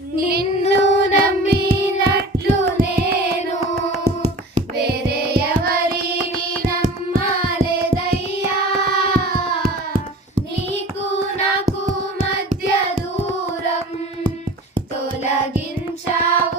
నిన్ను నమ్మినట్లు నేను వేరే ఎవరిని నమ్మలేదయ్యా. నీకు నాకు మధ్య దూరం తొలగించావు